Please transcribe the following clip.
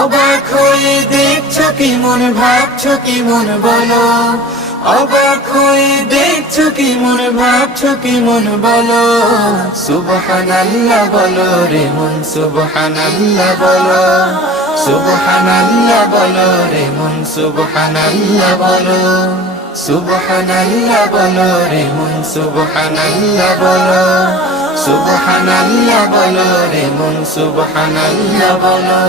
অবাক হয়ে দেখছো কি মন, ভাবছো কি মন বলো। অবাক হয়ে দেখছো কি মন, ভাবছো কি মন বলো। সুবহানাল্লাহ বলো রে মন, সুবহানাল্লাহ বলো। সুবহানাল্লাহ বলো রে মন, সুবহানাল্লাহ বলো। সুবহানাল্লাহ বলো রে মন, সুবহানাল্লাহ বলো। সুবহানাল্লাহ বলো রে মন, সুবহানাল্লাহ বলো।